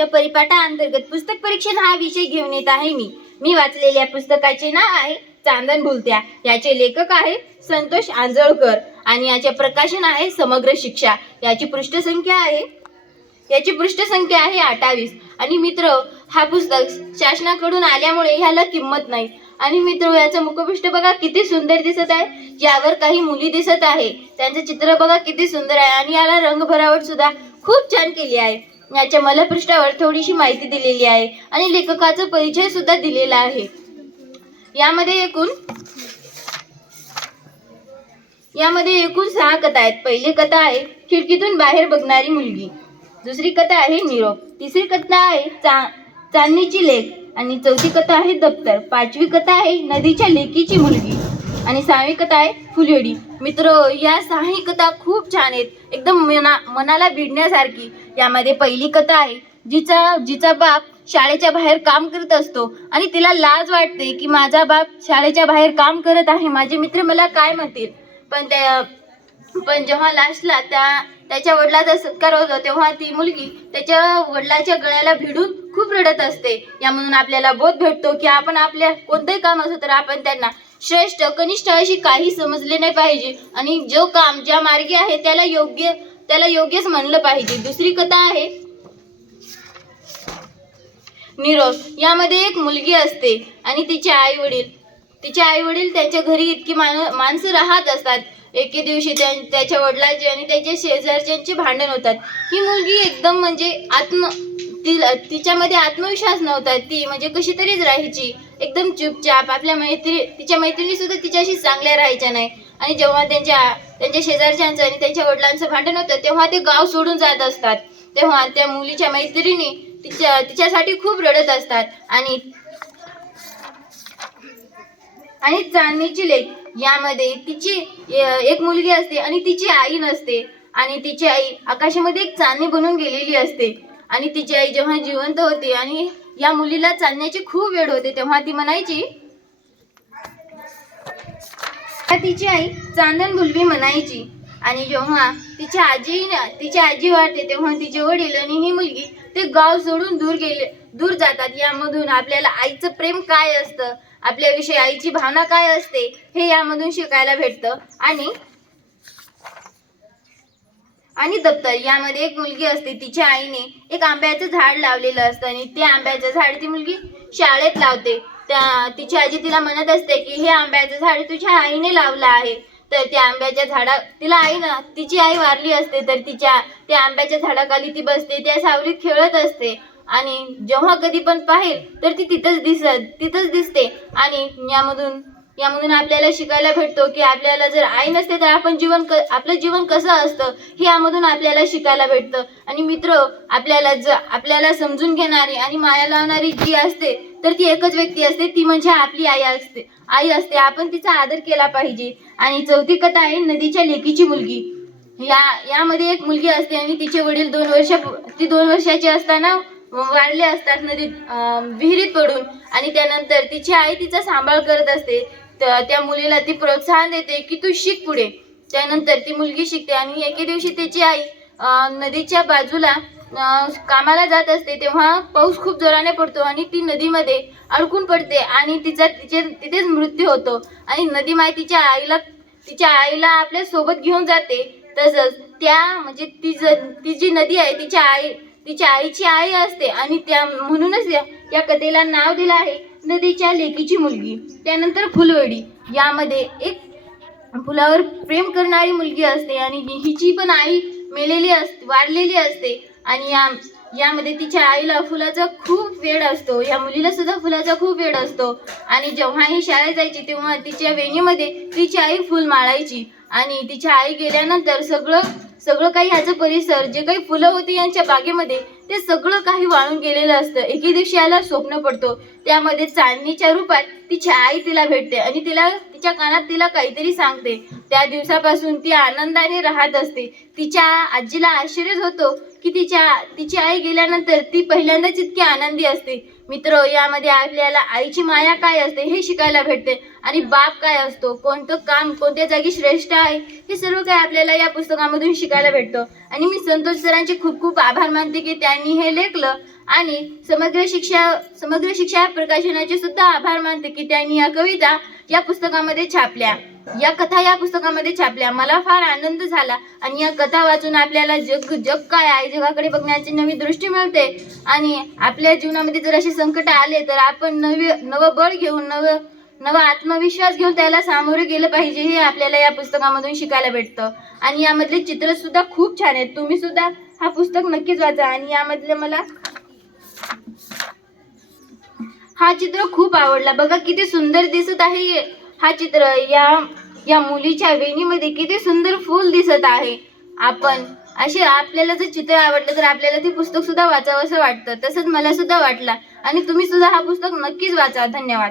आजच्या परिपाठाअंतर्गत पुस्तक परीक्षण हा विषय घेऊन येत आहे मी. मी वाचलेल्या पुस्तकाचे नाव आहे चांदण भुलत्या. याचे लेखक आहे संतोष आंजळकर आणि याचे प्रकाशन आहे समग्र शिक्षा. याची पृष्ठसंख्या आहे याची पृष्ठसंख्या आहे अठ्ठावीस. आणि मित्र हा पुस्तक शासनाकडून आल्यामुळे ह्याला किंमत नाही. आणि मित्र याचं मुखपृष्ठ बघा किती सुंदर दिसत आहे. यावर काही मुली दिसत आहे. त्यांचं चित्र बघा किती सुंदर आहे. आणि याला रंगभरावट सुद्धा खूप छान केली आहे. याच्या मलपृष्ठावर थोडीशी माहिती दिलेली आहे आणि लेखकाचा परिचय सुद्धा दिलेला आहे. यामध्ये एकूण यामध्ये एकूण सहा कथा आहेत. पहिली कथा आहे खिडकीतून बाहेर बघणारी मुलगी. दुसरी कथा आहे निरोप. तिसरी कथा आहे चा चांदणीची लेख. आणि चौथी कथा आहे दप्तर. पाचवी कथा आहे नदीच्या लेकीची मुलगी. आणि सहावी कथा आहे फुलेडी मित्र या सहाही कथा खूप छान आहेत. एकदम मना मनाला भिडण्यासारखी. यामध्ये पहिली कथा आहे जिचा जिचा बाप शाळेच्या बाहेर काम करत असतो. आणि तिला लाज वाटते की माझा बाप शाळेच्या बाहेर काम करत आहे. माझे मित्र मला काय म्हणतील? पण त्या पण जेव्हा लास्टला त्या त्याच्या वडिलाचा सत्कार होतो तेव्हा ती मुलगी त्याच्या वडिलाच्या गळ्याला भिडून खूप रडत असते. यामधून आपल्याला बोध भेटतो की आपण आपल्या कोणतंही काम असो तर आपण त्यांना श्रेष्ठ कनिष्ठ अशी काही समजले नाही पाहिजे. आणि जो काम ज्या मार्गी आहे त्याला योग्य त्याला योग्यच म्हणलं पाहिजे. दुसरी कथा आहे निरोप. यामध्ये एक मुलगी असते आणि तिचे आई वडील तिचे आई वडील त्यांच्या घरी इतकी मान माणसं राहत असतात. एके दिवशी त्याच्या वडिलांचे आणि त्याच्या शेजारच्यांचे भांडण होतात. ही मुलगी एकदम म्हणजे आत्म तिला तिच्यामध्ये आत्मविश्वास नव्हता. ती म्हणजे कशी तरीच राहायची. एकदम चुपचाप. आपल्या मैत्री तिच्या मैत्रिणी सुद्धा तिच्याशी चांगल्या राहायच्या नाही. आणि जेव्हा त्यांच्या त्यांच्या शेजारच्यांचं आणि त्यांच्या वडिलांचं भांडण होतं तेव्हा ते गाव सोडून जात असतात. तेव्हा त्या मुलीच्या मैत्रिणी तिच्या तिच्यासाठी खूप रडत असतात. आणि आणि चांदणीची लेख यामध्ये तिची एक मुलगी असते आणि तिची आई नसते. आणि तिची आई आकाशामध्ये एक चांदणी बनून गेलेली असते. आणि तिची आई जेव्हा जिवंत होते आणि या मुलीला चालण्याची खूप वेळ होते. तेव्हा ती म्हणायची तिची आई चांदण बुलवी म्हणायची. आणि जेव्हा तिच्या आजी तिची आजी वाटते तेव्हा तिचे वडील आणि ही मुलगी ते गाव सोडून दूर गेले दूर जातात. यामधून आपल्याला आईचं प्रेम काय असतं? आपल्याविषयी आईची भावना काय असते? हे यामधून शिकायला भेटतं. आणि आणि दप्तर यामध्ये एक मुलगी असते तिच्या आईने एक आंब्याचं झाड लावलेलं असतं आणि ते आंब्याचं झाड ती मुलगी शाळेत लावते. त्या तिची आजी तिला म्हणत असते की हे आंब्याचं झाड तुझ्या आईने लावलं आहे. तर त्या आंब्याच्या झाडा तिला आई ना तिची आई वारली असते तर तिच्या त्या आंब्याच्या झाडाखाली ती बसते त्या सावलीत खेळत असते. आणि जेव्हा कधी पण पाहिल तर ती तिथंच दिसत तिथंच दिसते. आणि यामधून यामधून आपल्याला शिकायला भेटतो की आपल्याला जर आई नसते तर आपण जीवन क आपलं जीवन कसं असतं हे यामधून आपल्याला शिकायला भेटतं. आणि मित्र आपल्याला ज आपल्याला समजून घेणारी आणि माया लावणारी जी असते तर ती एकच व्यक्ती असते ती म्हणजे आपली आई असते. आई असते आपण तिचा आदर केला पाहिजे. आणि चौथी कथा आहे नदीच्या लेकीची मुलगी. या यामध्ये एक मुलगी असते आणि तिचे वडील दोन वर्षा ती दोन वर्षाची असताना वाढले असतात नदीत विहिरीत पडून. आणि त्यानंतर तिची आई तिचा सांभाळ करत असते. त- त्या मुलीला ती प्रोत्साहन देते की तू शिक पुढे. त्यानंतर ती मुलगी शिकते आणि एके दिवशी तिची आई नदीच्या बाजूला कामाला जात असते तेव्हा पाऊस खूप जोराने पडतो आणि ती नदीमध्ये अडकून पडते आणि तिचा तिचे तिथेच मृत्यू होतो. आणि नदी माय तिच्या आईला तिच्या आईला आपल्यासोबत घेऊन जाते. तसंच त्या म्हणजे ती ज ती जी नदी आहे तिच्या आई तिच्या आईची आई असते आणि त्या म्हणूनच या या कथेला नाव दिलं आहे. नदीच्या लेकीची मुलगी त्यानंतर फुलवडी. यामध्ये एक फुलावर प्रेम करणारी मुलगी असते आणि हिची पण आई मेलेली असते वाढलेली असते. आणि या यामध्ये तिच्या आईला फुलाचा खूप वेळ असतो. या मुलीला सुद्धा फुलाचा खूप वेळ असतो. आणि जेव्हा ही शाळेत जायची तेव्हा तिच्या वेणीमध्ये तिची आई फुल माळायची. आणि तिच्या आई गेल्यानंतर सगळं सगळं काही ह्याचं परिसर जे काही फुलं होती यांच्या बागेमध्ये ते सगळं काही वाळून गेलेलं असतं. एके दिवशी याला स्वप्न पडतो. त्यामध्ये चांदणीच्या रूपात तिची आई तिला भेटते आणि तिला तिच्या कानात तिला काहीतरी सांगते. त्या दिवसापासून ती आनंदाने राहत असते. तिच्या आजीला आश्चर्यच होतो की की तिच्या तिची आई गेल्यानंतर ती पहिल्यांदाच इतकी आनंदी असते. मित्र यामध्ये आपल्याला आईची माया काय असते हे शिकायला भेटते आणि बाप काय असतो? कोणतं काम कोणत्या जागी श्रेष्ठ आहे? हे सर्व काही आपल्याला या पुस्तकामधून शिकायला भेटतं. आणि मी संतोष सरांचे खूप खूप आभार मानते की त्यांनी हे लेखलं आणि समग्र शिक्षा समग्र शिक्षा प्रकाशनाचे सुद्धा आभार मानते की त्यांनी या कविता या पुस्तकामध्ये छापल्या. या कथा या पुस्तकामध्ये छापल्या. मला फार आनंद झाला आणि या कथा वाचून आपल्याला जग जग काय आहे? जगाकडे बघण्याची नवी दृष्टी मिळते. आणि आपल्या जीवनामध्ये जर असे संकट आले तर आपण नवी नवं बळ घेऊन नवं नवा आत्मविश्वास घेऊन त्याला सामोरे गेलं पाहिजे हे आपल्याला या पुस्तकामधून शिकायला भेटतं. आणि यामधले चित्र सुद्धा खूप छान आहेत. तुम्ही सुद्धा हा पुस्तक नक्कीच वाचा. आणि यामधले मला हा चित्र खूप आवडला. बघा किती सुंदर दिसत आहे हा चित्र या या मुलीच्या वेणीमध्ये किती सुंदर फूल दिसत आहे. आपण असे आपल्याला जर चित्र आवडलं तर आपल्याला ते पुस्तक सुद्धा वाचावं असं वाटतं. तसंच मला सुद्धा वाटलं आणि तुम्ही सुद्धा हा पुस्तक नक्कीच वाचा. धन्यवाद.